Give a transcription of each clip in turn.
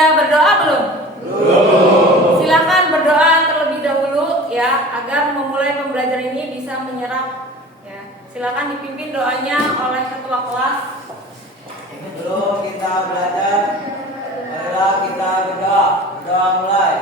Sudah berdoa belum? Belum. Silakan berdoa terlebih dahulu ya agar memulai pembelajaran ini bisa menyerap ya. Silakan dipimpin doanya oleh ketua kelas. Sebelum kita belajar, marilah kita berdoa. Berdoa mulai.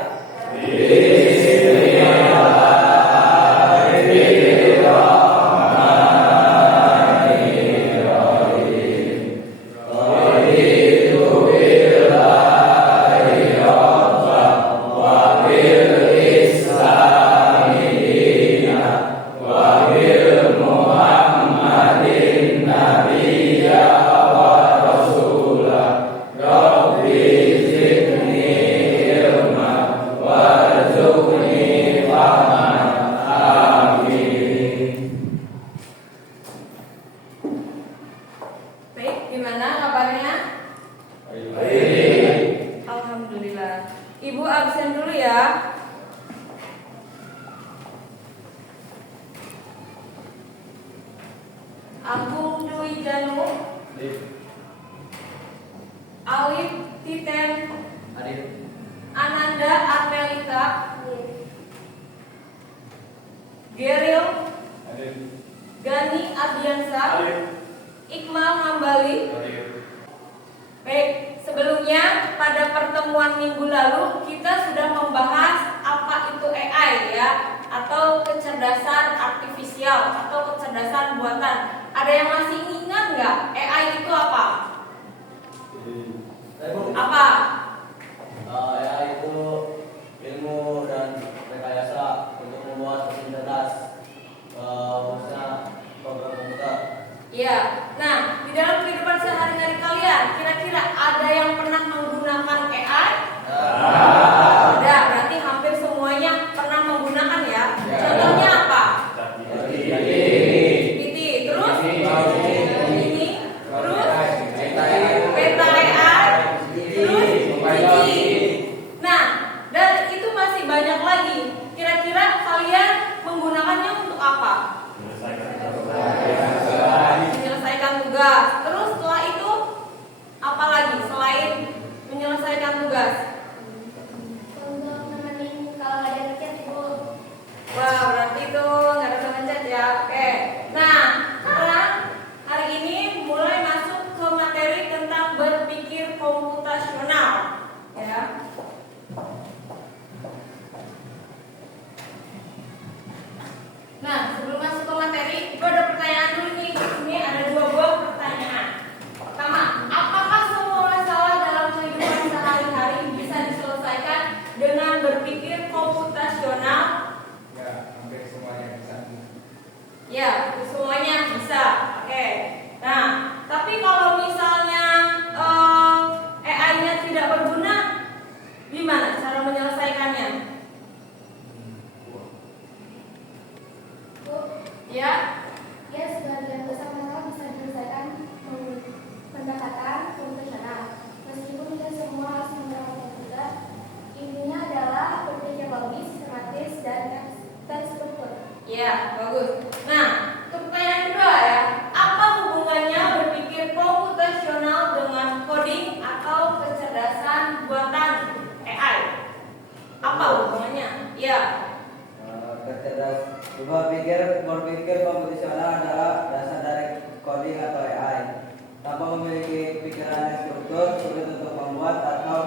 Berpikir komputasional adalah dasar dari coding atau AI. Tanpa memiliki pikiran yang struktur, sulit untuk membuat atau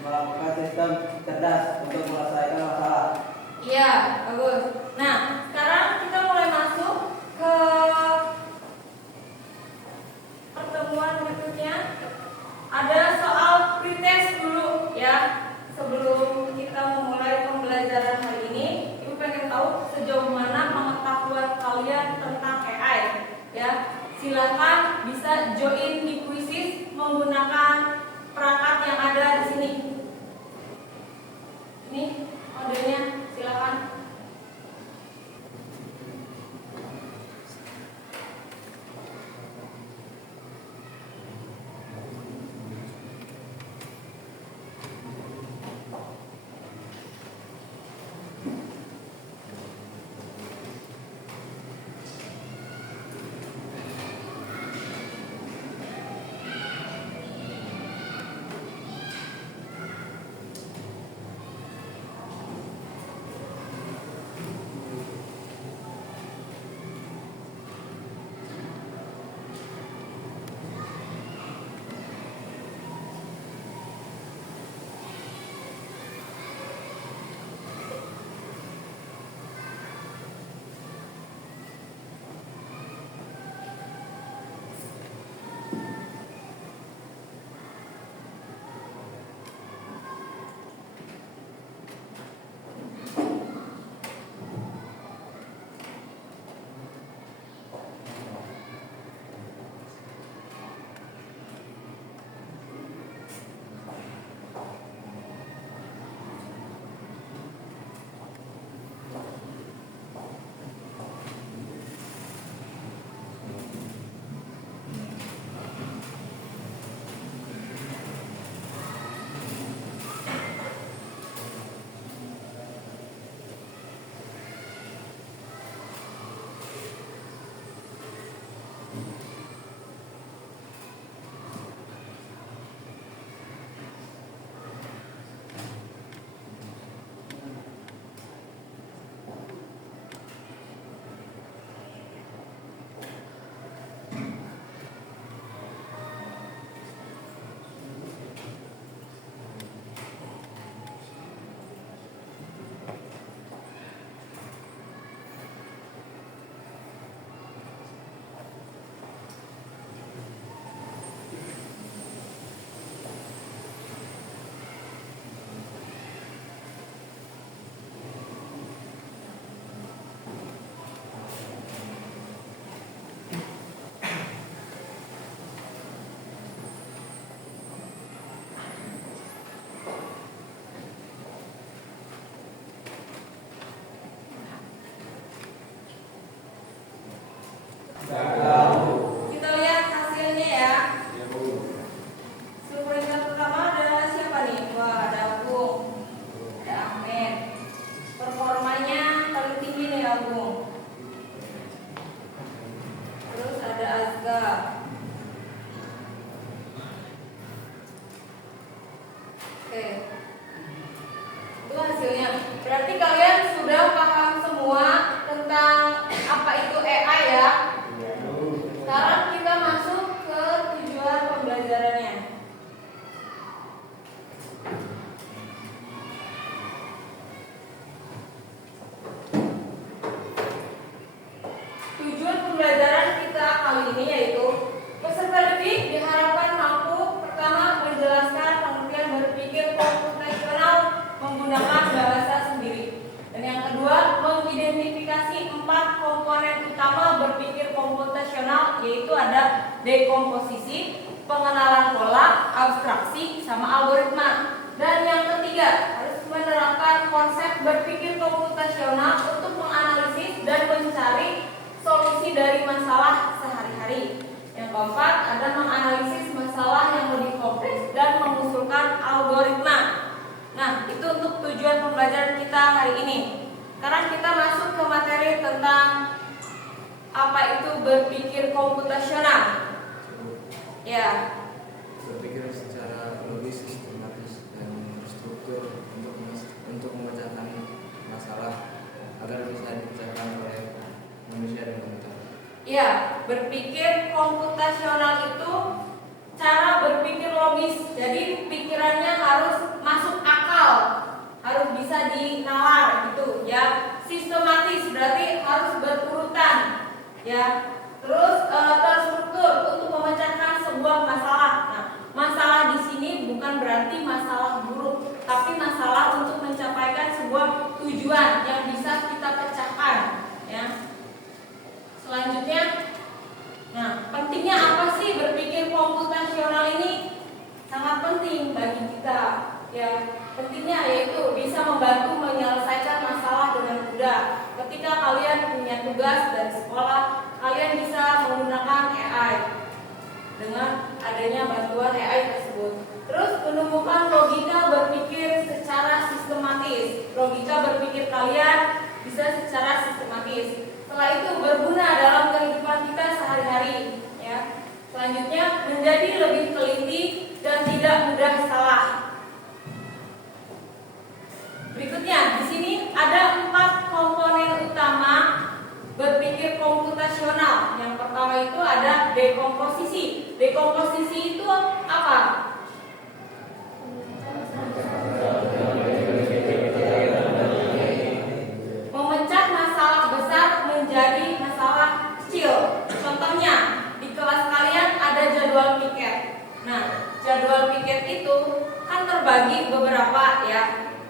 melakukan sistem cerdas untuk menyelesaikan masalah. Iya, bagus. Nah, sekarang kita mulai masuk ke pertemuan berikutnya. Ada soal pretest dulu ya. Sebelum kita memulai pembelajaran hari ini, Ibu pengen tahu sejauh mana pengetahuan kalian tentang AI ya. Silakan bisa join di kuisis menggunakan perangkat yang ada di sini. Ini kodenya, silakan. Oke. Itu hasilnya. Berarti kalian sudah paham semua tentang apa itu AI ya? Sekarang kita masuk ke tujuan pembelajarannya. Tujuan pembelajaran kita kali ini yaitu peserta didik diharapkan mampu pertama menjelaskan pengertian berpikir komputasional menggunakan bahasa sendiri. Dan yang kedua, mengidentifikasi 4 komponen utama berpikir komputasional, yaitu ada dekomposisi, pengenalan pola, abstraksi, sama algoritma. Dan yang ketiga, harus menerapkan konsep berpikir komputasional untuk menganalisis dan mencari solusi dari masalah sehari-hari. Yang keempat, ada menganalisis masalah yang lebih kompleks dan mengusulkan algoritma. Nah, itu untuk tujuan pembelajaran kita hari ini. Sekarang kita masuk ke materi tentang apa itu berpikir komputasional. Ya. Berpikir secara logis, sistematis, dan terstruktur untuk memecahkan masalah agar bisa dipecahkan oleh manusia dan komputer. Ya, berpikir komputasional itu cara berpikir logis. Jadi pikirannya harus masuk akal, harus bisa dinalar gitu ya. Sistematis berarti harus berurutan ya. Terus terstruktur untuk memecahkan sebuah masalah. Nah, masalah di sini bukan berarti masalah buruk, tapi masalah untuk mencapaikan sebuah tujuan yang bisa kita pecahkan ya. Selanjutnya, nah, pentingnya apa sih berpikir komputasional ini? Sangat penting bagi kita ya. Pentingnya yaitu bisa membantu menyelesaikan masalah dengan mudah. Ketika kalian punya tugas dari sekolah, kalian bisa menggunakan AI dengan adanya bantuan AI tersebut. Terus menemukan logika berpikir secara sistematis. Logika berpikir kalian bisa secara sistematis. Setelah itu berguna dalam kehidupan kita sehari-hari ya. Selanjutnya menjadi lebih teliti dan tidak mudah salah. Berikutnya di sini ada 4 komponen utama berpikir komputasional. Yang pertama itu ada dekomposisi. Dekomposisi itu apa? Memecah masalah besar menjadi masalah kecil. Contohnya di kelas kalian ada jadwal piket. Nah, jadwal piket itu kan terbagi beberapa ya.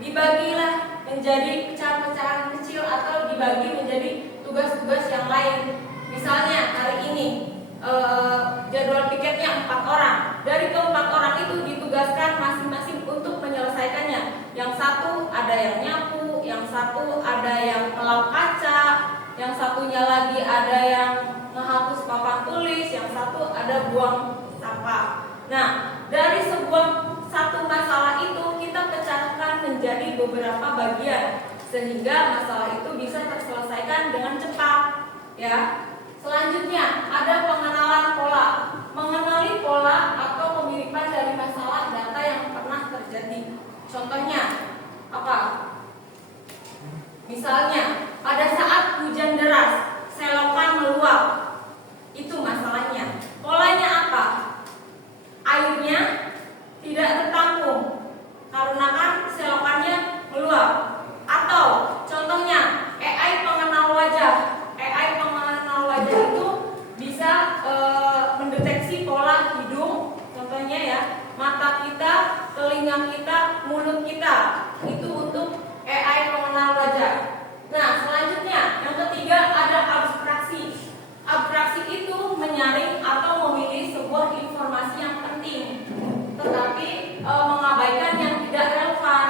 Dibagilah menjadi pecahan-pecahan kecil atau dibagi menjadi tugas-tugas yang lain. Misalnya hari ini jadwal piketnya 4 orang. Dari ke-4 orang itu ditugaskan masing-masing untuk menyelesaikannya. Yang satu ada yang nyapu, yang satu ada yang ngelap kaca, yang satunya lagi ada yang menghapus papan tulis, yang satu ada buang sampah. Nah, dari satu masalah itu kita pecahkan menjadi beberapa bagian sehingga masalah itu bisa terselesaikan dengan cepat ya. Selanjutnya ada pengenalan pola. Mengenali pola atau pemiripan dari masalah data yang pernah terjadi. Contohnya apa? Misalnya pada saat hujan deras, selokan meluap. Itu masalahnya. Polanya apa? Airnya tidak tertampung karena kan selokannya meluap. Atau contohnya AI pengenal wajah. AI pengenal wajah itu bisa mendeteksi pola hidung, contohnya ya, mata kita, telinga kita, mulut kita. Itu untuk AI pengenal wajah. Nah, selanjutnya yang ketiga ada abstraksi. Abstraksi itu menyaring atau memilih sebuah informasi yang penting, tetapi mengabaikan yang tidak relevan.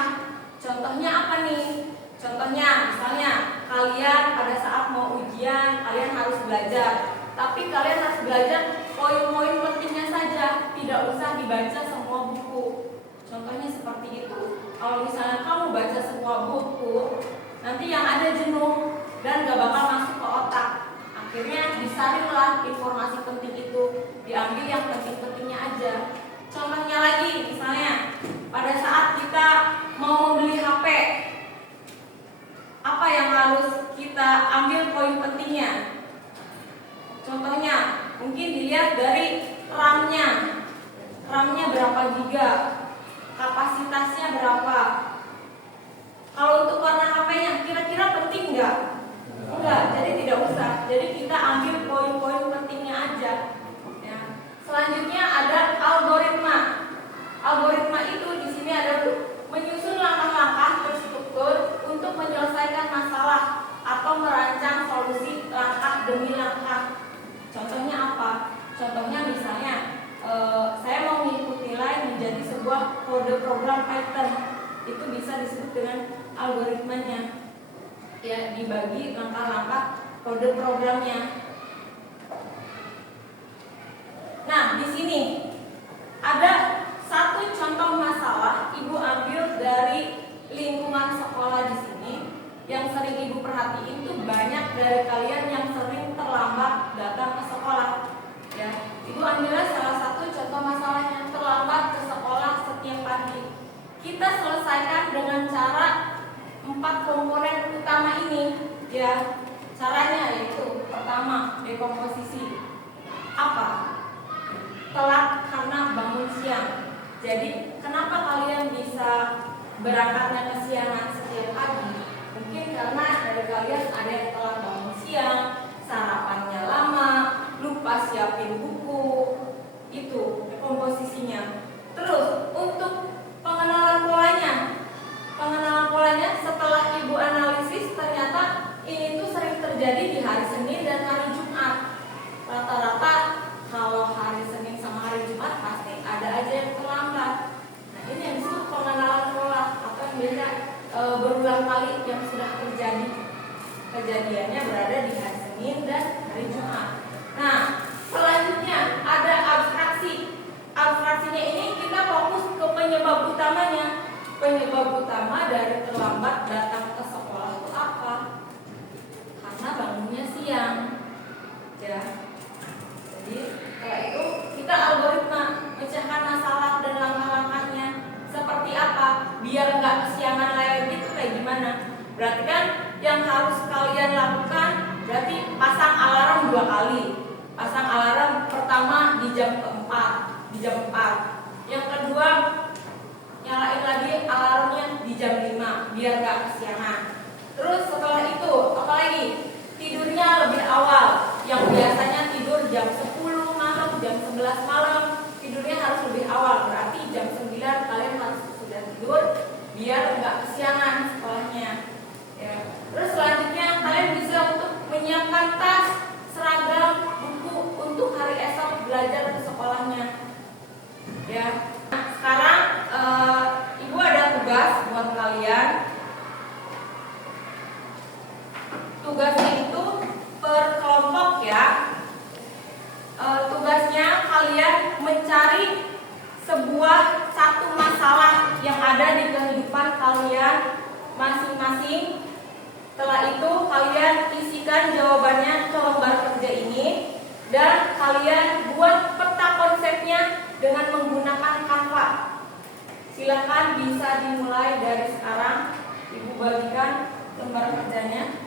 Contohnya apa nih? Contohnya misalnya kalian pada saat mau ujian kalian harus belajar, tapi kalian harus belajar poin-poin pentingnya saja, tidak usah dibaca semua buku. Contohnya seperti itu. Kalau misalnya kamu baca semua buku, nanti yang ada jenuh dan gak bakal masuk ke otak. Akhirnya disaringlah informasi penting itu, diambil yang penting-pentingnya aja. Contohnya lagi, misalnya pada saat kita tiga, kapasitasnya berapa. Kalau untuk warna HP-nya kira-kira penting nggak? Enggak, jadi tidak usah. Jadi kita ambil poin-poin pentingnya aja. Ya. Selanjutnya ada algoritma. Algoritma itu di sini ada menyusun langkah-langkah terstruktur untuk menyelesaikan masalah atau merancang solusi langkah demi langkah. Contohnya apa? Contohnya misalnya saya mau input nilai menjadi sebuah kode program Python, itu bisa disebut dengan algoritmanya. Ya, dibagi langkah-langkah kode programnya. Nah, di sini ada satu contoh masalah Ibu ambil dari lingkungan sekolah di sini. Yang sering Ibu perhatiin tuh banyak dari kalian yang sering terlambat datang ke sekolah. Ya, Ibu ambillah salah satu contoh masalahnya, terlambat ke sekolah setiap pagi. Kita selesaikan dengan cara 4 komponen utama ini. Ya, caranya yaitu pertama, dekomposisi. Apa? Telat karena bangun siang. Jadi, kenapa kalian bisa berangkatnya kesiangan setiap pagi? Mungkin karena dari kalian ada yang telat bangun siang, sarapannya lama, lupa siapin buku, itu komposisinya. Terus untuk pengenalan polanya setelah Ibu analisis ternyata ini tuh sering terjadi di hari Senin dan hari Jumat. Rata-rata kalau hari Senin sama hari Jumat pasti ada aja yang terlambat. Nah, ini yang disebut pengenalan pola atau yang biasa berulang kali yang sudah terjadi. Kejadiannya berada di hari Senin dan hari Jumat. Nah, selanjutnya ada abstraksi. Abstraksinya ini kita fokus ke penyebab utamanya. Penyebab utama dari terlambat datang ke sekolah itu apa? Karena bangunnya siang. Ya. Jadi setelah itu kita algoritma pecahkan masalah dan langkah-langkahnya seperti apa biar nggak kesiangan lagi itu kayak gimana? Berarti kan yang harus kalian lakukan berarti pasang alarm 2 kali. Pasang alarm pertama di jam keempat, di jam 4. Yang kedua nyalain lagi alarmnya di jam 5 biar nggak kesiangan. Terus setelah itu apa lagi? Tidurnya lebih awal. Yang biasanya tidur jam 10 malam, jam 11 malam, tidurnya harus lebih awal. Berarti jam 9 kalian harus sudah tidur biar nggak kesiangan sekolahnya. Ya. Terus selanjutnya kalian bisa untuk menyiapkan tas, seragam, buku untuk hari esok belajar ke sekolahnya. Ya. Nah, sekarang Ibu ada tugas buat kalian. Tugasnya itu per kelompok ya. Tugasnya kalian mencari sebuah satu masalah yang ada di kehidupan kalian masing-masing. Setelah itu kalian isikan jawabannya ke lembar kerja ini dan kalian buat peta konsepnya dengan menggunakan Canva. Silakan bisa dimulai dari sekarang. Ibu bagikan lembar kerjanya.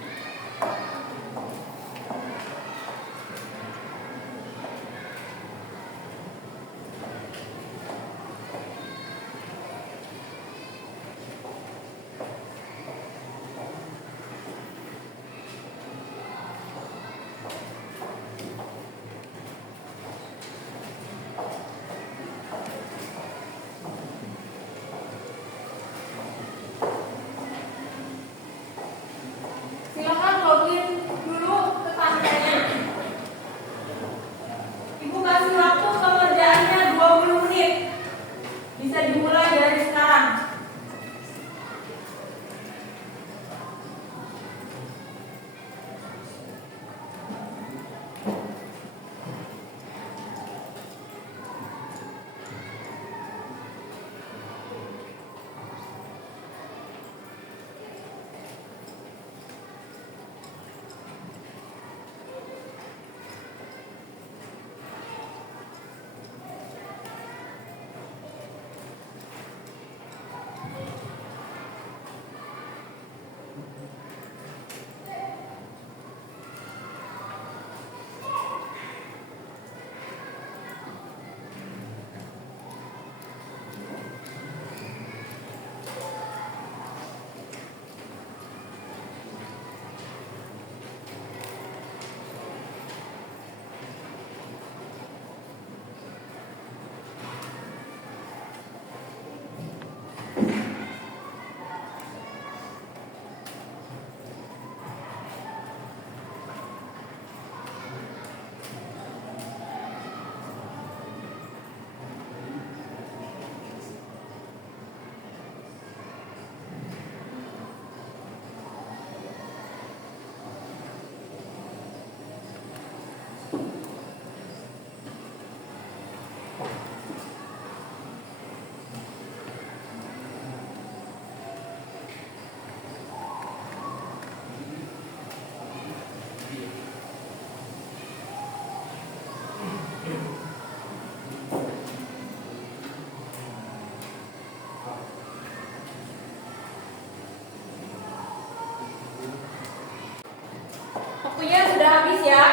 sudah habis ya.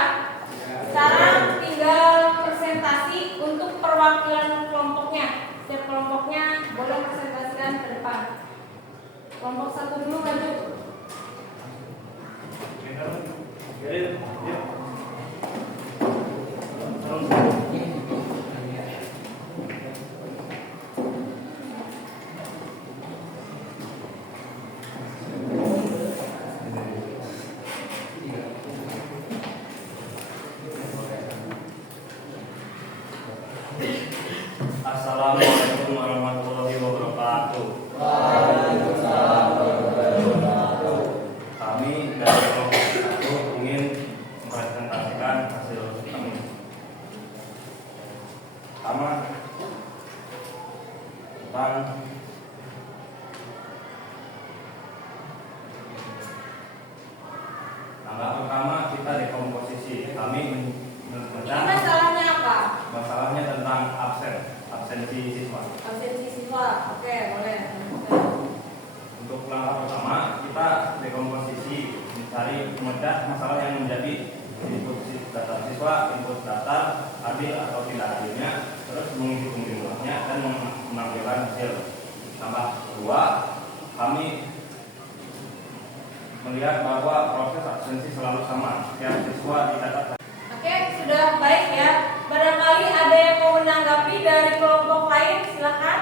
Sekarang tinggal presentasi untuk perwakilan kelompoknya. Setiap kelompoknya boleh presentasikan ke depan. Kelompok satu dulu maju. Assalamualaikum warahmatullahi wabarakatuh. Kami dari kelompok 1 ingin mempresentasikan hasil kami. Pertama, tentang tanggal pertama kita dekomposisi. Kami Ini memecah masalahnya apa? masalahnya tentang absensi siswa. Absensi siswa. Oke, boleh. Untuk langkah pertama, kita dekomposisi, mencari memecah masalah yang menjadi input data siswa, input data, adil atau tidak adilnya, terus menghitung jumlahnya dan menampilkan hasil. Langkah kedua, kami melihat bahwa proses absensi selalu sama. Setiap siswa dicatat. Oke, sudah baik ya. Barangkali ada yang mau menanggapi dari kelompok lain, silakan.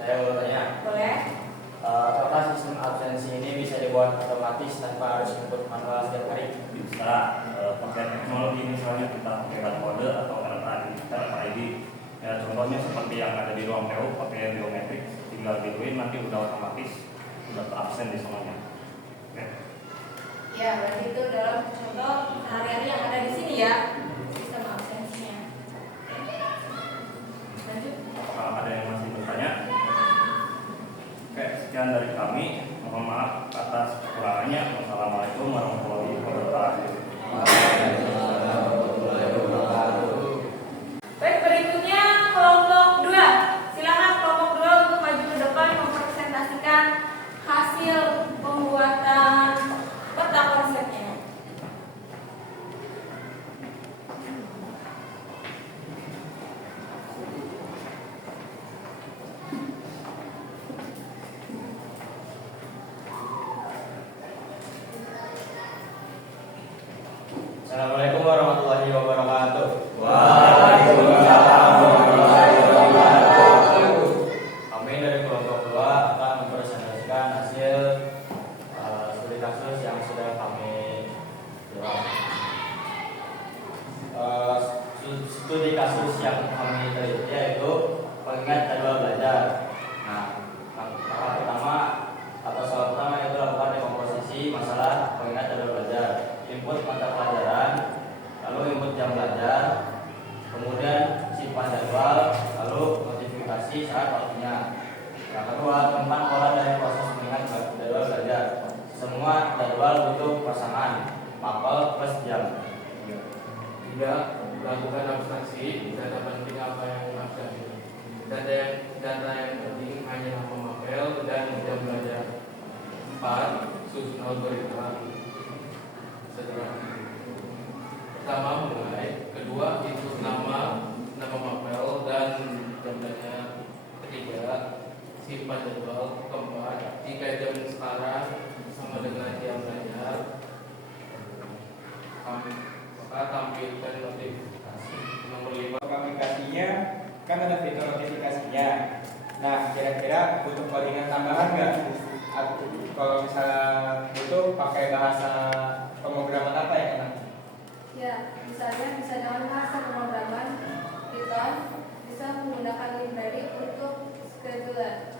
Saya mau tanya, Boleh. apakah sistem absensi ini bisa dibuat otomatis tanpa harus input manual setiap hari? Bisa pakai teknologi, misalnya kita pakai kode atau RFID. Ya, contohnya seperti yang ada di ruang PU pakai biometrik, tinggal gituin nanti udah otomatis udah terabsen di semuanya. Oke. Ya, berarti itu dalam contoh sehari-hari yang ada di sini ya. Sistem absensinya. Lanjut. Apakah ada yang masih bertanya? Oke, sekian dari kami. Mohon maaf atas kekurangannya. Wassalamualaikum warahmatullahi wabarakatuh. Baik, berikutnya kelompok 2. Silakan kelompok 2 untuk maju ke depan mempresentasikan hasil pembuatan peta konsepnya. Assalamualaikum warahmatullahi wabarakatuh. Kami dari kelompok 2 akan mempresentasikan hasil studi kasus yang sudah kami buat. Studi kasus yang kami teliti yaitu pengingat jadwal belajar. Nah, langkah pertama atau soal pertama yaitu lakukan dekomposisi masalah pengingat jadwal belajar. Input mata pelajaran, lalu input jam belajar, kemudian simpan jadwal, lalu notifikasi saat waktunya. Yang kedua, tentang pola dari proses mengingat jadwal belajar. Semua jadwal butuh pasangan, mapel plus jam. Tidak melakukan abstraksi data penting apa yang abstraksi. Data yang penting hanya nama mapel dan jam belajar. 4. Susun algoritma. Pertama mulai, kedua input nama mapel dan jam belajar. Ketiga, simpan jadwal. Keempat, jika jam sekarang sama dengan jam belajar, maka tampilkan notifikasi. Nomor 5, aplikasinya kan ada fitur notifikasinya. Nah, kira-kira butuh codingan tambahan nggak? Kalau misalnya butuh pakai bahasa pemrograman apa yang enak? Ya, misalnya bisa dengan bahasa pemrograman, kita bisa menggunakan library untuk scheduler.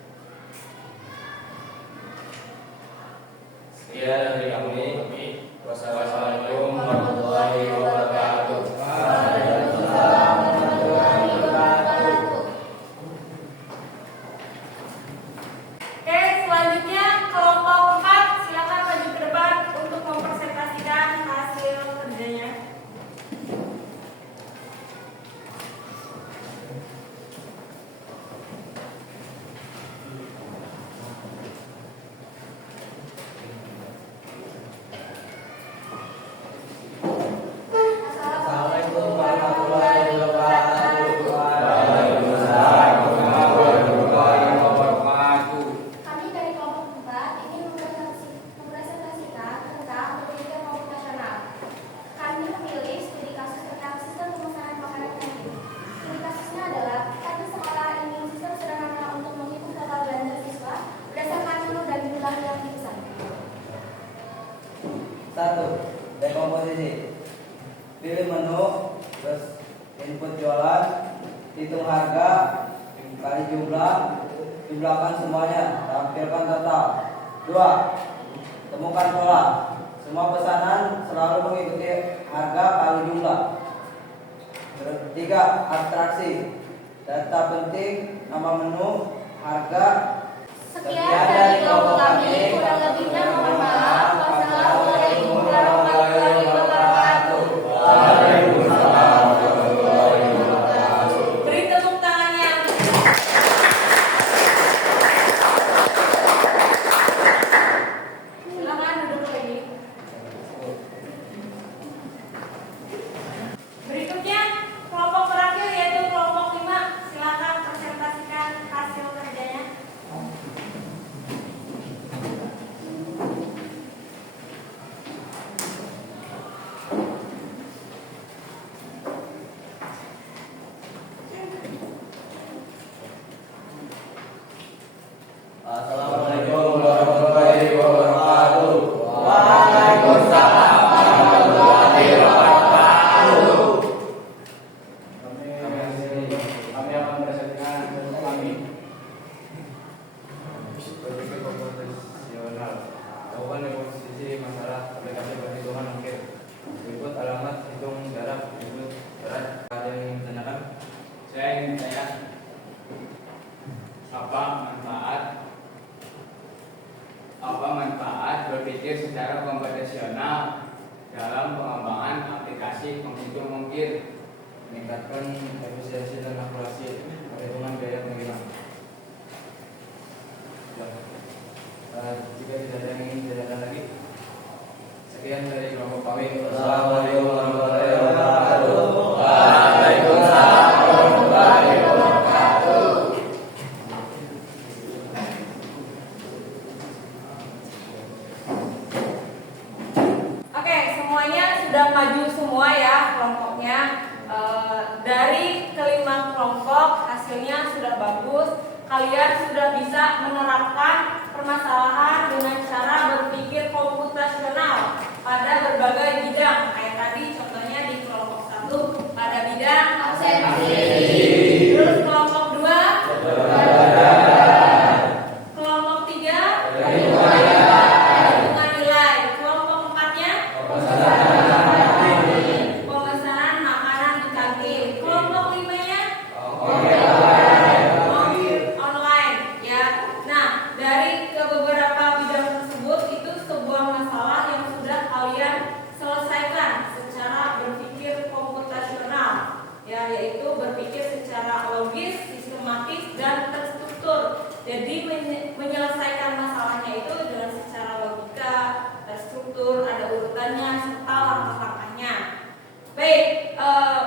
Sekian dari kami. Wassalamualaikum warahmatullahi wabarakatuh. Waalaikumsalam warahmatullahi wabarakatuh. Oke, selanjutnya kelompok 4 silakan maju ke depan untuk mempresentasikan hasil kerjanya. komposisi. Pilih menu, terus input jualan, hitung harga, kali jumlah, jumlahkan semuanya, tampilkan total. 2. Temukan pola. Semua pesanan selalu mengikuti harga kali jumlah. 3. Abstraksi. Data penting, nama menu, harga. Sekian dari kelompok kami, kurang lebihnya mohon maaf. Wassalamualaikum warahmatullahi wabarakatuh. Beri tepuk tangannya. Silakan duduk lagi. Berikutnya kelompok terakhir yaitu kelompok 5. Silakan presentasikan hasil kerjanya. Assalamualaikum warahmatullahi wabarakatuh. Waalaikumsalam warahmatullahi wabarakatuh. Kami akan presentasikan kelompok kami. Berpikir komputasional. Lakukan rekonstruksi masalah aplikasi perhitungan ongkir. Berikut alamat hitung jarak. Berikut berat. Ada yang ingin ditanyakan? Saya ingin bertanya, apa manfaat berpikir secara komputasional dalam pengembangan aplikasi penghitung ongkir? Meningkatkan efisiensi dan akurasi perhitungan biaya pengiriman. Jika tidak ada yang ingin ditanyakan lagi, sekian dari kelompok kami. Wassalamualaikum warahmatullahi wabarakatuh. Waalaikumsalam warahmatullahi wabarakatuh. Oke, semuanya sudah maju semua ya kelompoknya. Dari kelima kelompok hasilnya sudah bagus. Kalian sudah bisa menerapkan permasalahan dengan cara berpikir komputasional pada berbagai bidang. Kayak tadi contohnya di kelompok 1 pada bidang Absensi. Terus kelompok 2 kelompok 3 hitungan nilai. Kelompok 4-nya pemesanan makanan di kantin. Kelompok 5-nya ongkir online ya. Nah, dari ke beberapa bidang tersebut itu sebuah masalah yang sudah kalian selesaikan secara berpikir komputasional ya, yaitu berpikir secara logis, sistematis dan terstruktur. Jadi menyelesaikan masalahnya itu dengan secara logika, terstruktur, ada urutannya serta langkah-langkahnya. Baik,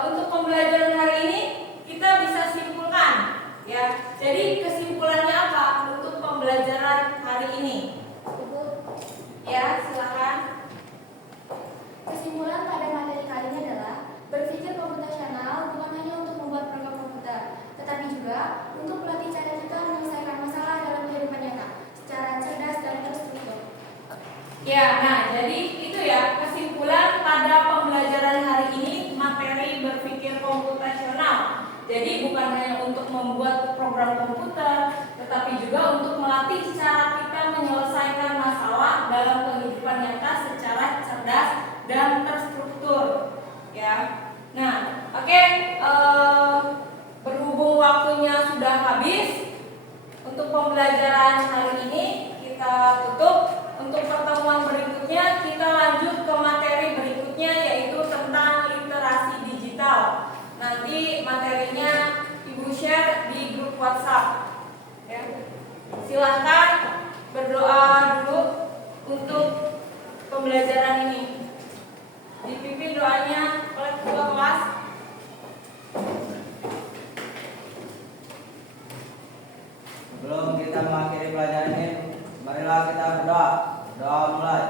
untuk pembelajaran hari ini kita bisa simpulkan ya. Jadi kesimpulannya apa untuk pembelajaran hari ini? Ya, silakan. Kesimpulan pada materi kali ini adalah berpikir komputasional bukan hanya untuk membuat program komputer, tetapi juga untuk melatih cara kita menyelesaikan masalah dalam kehidupan nyata secara cerdas dan terstruktur. Ya, nah jadi itu ya kesimpulan pada pembelajaran hari ini materi berpikir komputasional. Jadi bukan hanya untuk membuat program komputer, tetapi juga untuk melatih cara kita menyelesaikan masalah dalam kehidupan nyata secara cerdas dan terstruktur. Ya, nah oke, berhubung waktunya sudah habis untuk pembelajaran hari ini kita tutup. Untuk pertemuan berikutnya kita lanjut ke materi berikutnya yaitu tentang literasi digital. Nanti materinya Ibu share di grup WhatsApp. Ya. Silakan berdoa dulu untuk pembelajaran ini. Dipimpin doanya oleh ketua kelas. Sebelum kita mengakhiri pelajaran ini, marilah kita berdoa. Doa mulai.